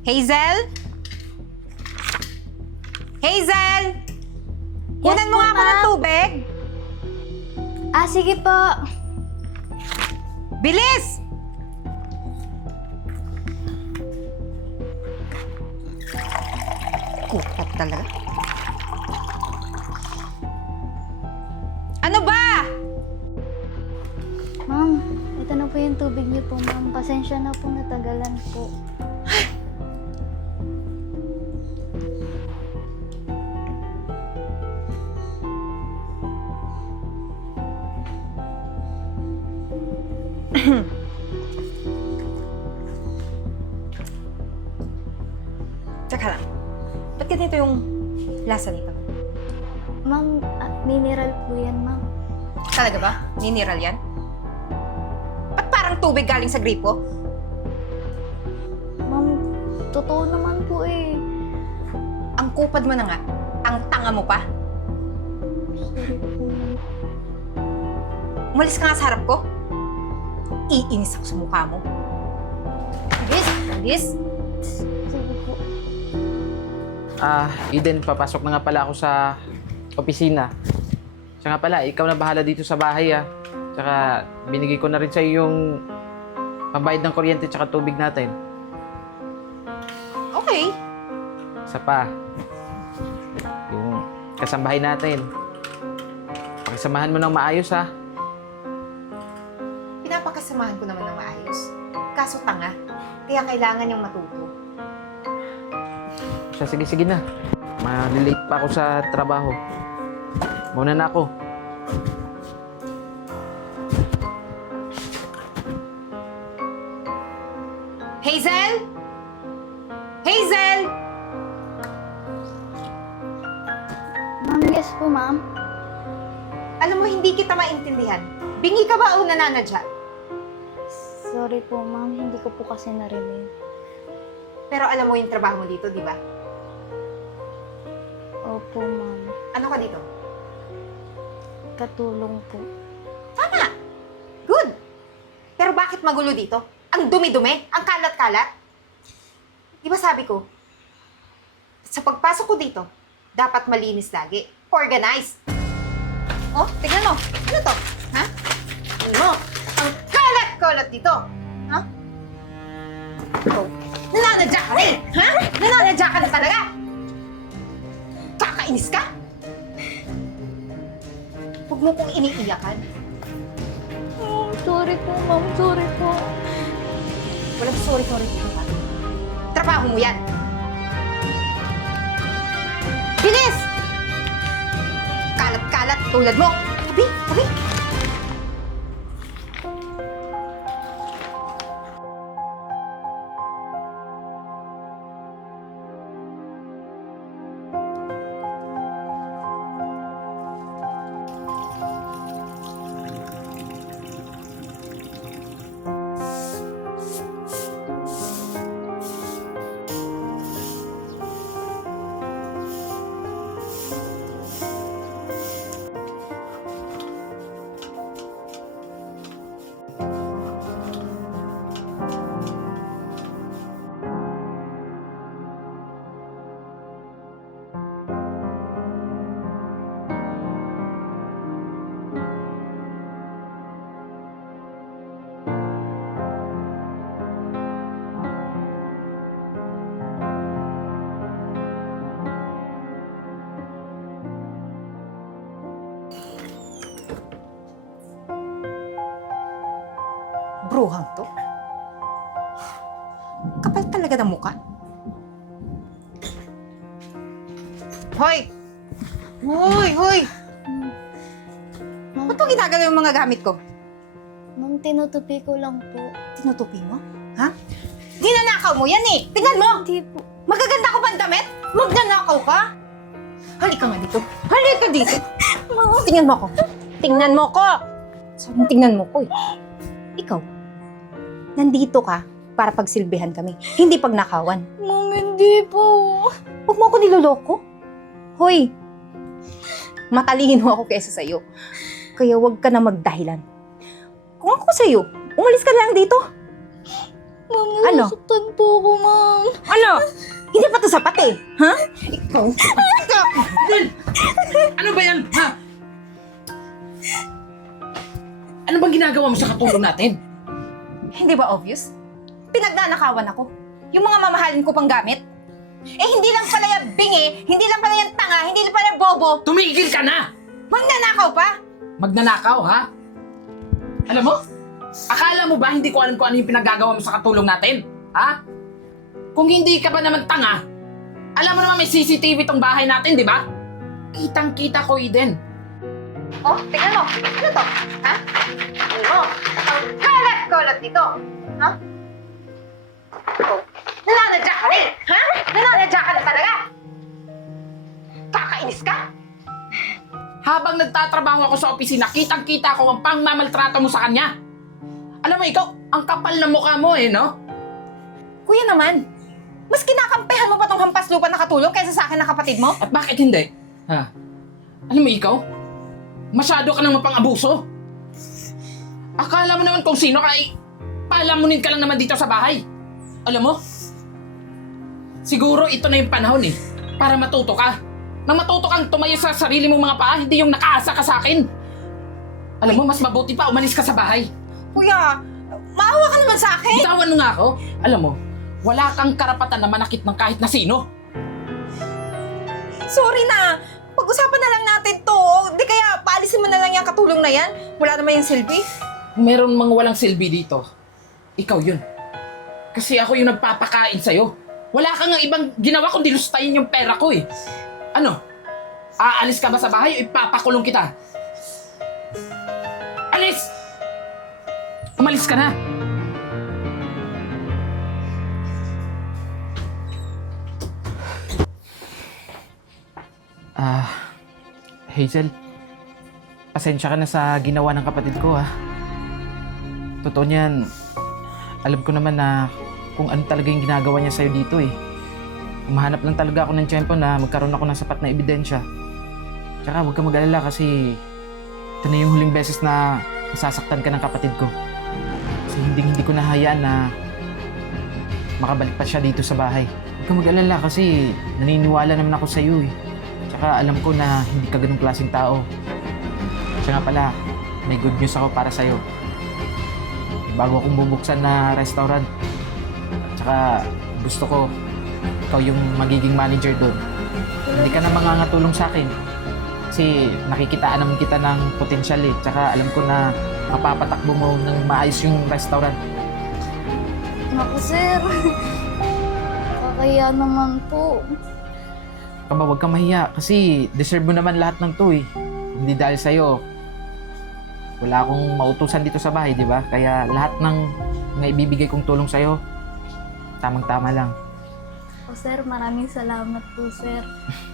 Hazel? Hazel! Yes Kunan mo po, nga ako ng ma'am. tubig! Ah, sige po. Bilis! Kupat talaga. Ano ba? Ma'am, ito na po yung tubig niyo po, ma'am. Pasensya na po natagalan po. Tsaka lang. Ba't ganito yung lasa nito? Ma'am, ah, mineral po yan, ma'am. Talaga ba? Mineral yan? Ba't parang tubig galing sa gripo? Ma'am, totoo naman po eh. Ang kupad mo na nga. Ang tanga mo pa. Sorry po. Umalis ka nga sa harap ko. Iinis ako sa mukha mo. Bilis! Bilis! Ah, Eden, papasok na nga pala ako sa opisina. Siya nga pala, ikaw na bahala dito sa bahay ah. Tsaka binigay ko na rin sa yung pambayad ng kuryente tsaka tubig natin. Okay. Isa pa, yung kasambahay natin. Pakisamahan mo ng maayos ah. Pinapakasamahan ko naman ng maayos. Kaso tanga. Kaya kailangan niyang matuto. Siya, sige, sige na. Malilate pa ako sa trabaho. Muna na ako. Hazel? Hazel! Ma'am, yes po, ma'am. Alam mo, hindi kita maintindihan. Bingi ka ba o nananadya? Sorry po, ma'am. Hindi ko po kasi narinig. Pero alam mo yung trabaho mo dito, di ba? Opo, ma'am. Ano ka dito? Katulong po. Tama! Good! Pero bakit magulo dito? Ang dumi-dumi? Ang kalat-kalat? Di ba sabi ko, sa pagpasok ko dito, dapat malinis lagi. Organized. Oh, tignan mo. Ano to? Ha? Mo. Ang kalat-kalat dito. Ha? Oh, nananadya ka rin. Ha? Nananadya ka na talaga. Kakainis ka? Huwag mo kong iniiyakan. Oh, sorry po, ma'am. Sorry po. Walang sorry, sorry. Ha? Trabaho mo yan. Bilis! Kalat-kalat tulad mo. Tabi, tabi. Kapal talaga ng muka. Hoy! Hoy, hoy! Ba't mo ginagalaw yung mga gamit ko? ma'am, tinutupi ko lang po. Tinutupi mo? Ha? Dinanakaw mo yan eh! Tingnan mo! Hindi po. Magaganda ko ba ang damit? Magnanakaw ka? Halika nga dito. Halika dito. Tingnan mo ako. Tingnan mo ko. Sabi tingnan mo ko eh. Ikaw, nandito ka para pagsilbihan kami, hindi pagnakawan. Ma'am, hindi po. Huwag mo ako niloloko. Hoy, matalino ako kesa sa'yo. Kaya huwag ka na magdahilan. Kung ako sa'yo, umalis ka na lang dito. Ma'am, Ano? nasasaktan po ako, ma'am. Ano? Hindi pa to sapat eh. Ha? Ikaw. Ano ba yan? Ha? Ano bang ginagawa mo sa katulong natin? Hindi ba obvious? Pinagnanakawan ako. Yung mga mamahalin ko pang gamit. Eh, hindi lang pala yung bingi, hindi lang pala yung tanga, hindi lang pala bobo. Tumigil ka na! Magnanakaw pa! Magnanakaw, ha? Alam mo? Akala mo ba hindi ko alam kung ano yung pinagagawa mo sa katulong natin? Ha? Kung hindi ka ba naman tanga, alam mo naman may CCTV tong bahay natin, di ba? Kitang-kita ko, Eden. Oh, tingnan mo. Ano to? Ha? Ano? Ang kalat-kalat dito. Ha? Oh, nananadya ka rin. Ha? Nananadya ka na talaga. Kakainis ka? Habang nagtatrabaho ako sa opisina, kitang-kita ko ang pangmamaltrato mo sa kanya. Alam mo, ikaw, ang kapal na mukha mo eh, no? Kuya naman, mas kinakampihan mo pa tong hampas lupa na katulong kaysa sa akin na kapatid mo? At bakit hindi? Ha? Alam mo ikaw? Masyado ka nang mapang-abuso. Akala mo naman kung sino ka, eh, palamunin ka lang naman dito sa bahay. Alam mo? Siguro ito na yung panahon eh, para matuto ka. Nang matuto kang tumayo sa sarili mong mga paa, hindi yung nakaasa ka sa akin. Alam mo, mas mabuti pa umalis ka sa bahay. Kuya, maawa ka naman sa akin! Bitawan mo nga ako. Alam mo, wala kang karapatan na manakit ng kahit na sino. Sorry na! Pag-usapan na lang natin to. Di kaya paalisin mo na lang yung katulong na yan. Wala naman yung silbi. meron mga walang silbi dito, ikaw yun. Kasi ako yung nagpapakain sa'yo. Wala kang ibang ginawa kundi lustayin yung pera ko eh. Ano? Aalis ka ba sa bahay o ipapakulong kita? Alis! Umalis ka na! Ah, Hazel. Pasensya ka na sa ginawa ng kapatid ko ha. Totoo niyan, alam ko naman na kung ano talaga yung ginagawa niya sa'yo dito eh. Umahanap lang talaga ako ng tiyempo na magkaroon ako ng sapat na ebidensya. Tsaka huwag ka mag-alala kasi ito na yung huling beses na nasasaktan ka ng kapatid ko. Kasi hindi hindi ko nahayaan na makabalik pa siya dito sa bahay. Huwag ka mag-alala kasi naniniwala naman ako sa iyo eh. Tsaka alam ko na hindi ka ganung klaseng tao. Siya nga pala, may good news ako para sa'yo. May bago akong bubuksan na restaurant. Tsaka gusto ko, ikaw yung magiging manager doon. Hindi ka na mangangatulong sa akin. Kasi nakikitaan naman kita ng potensyal eh. Tsaka alam ko na mapapatakbo mo ng maayos yung restaurant. Naku, sir. Kakaya naman po. Kaba, huwag kang mahiya kasi deserve mo naman lahat ng to eh. Hindi dahil sa'yo, wala akong mautusan dito sa bahay, di ba? Kaya lahat ng mga ibibigay kong tulong sa'yo, tamang-tama lang. O, sir, maraming salamat po, sir.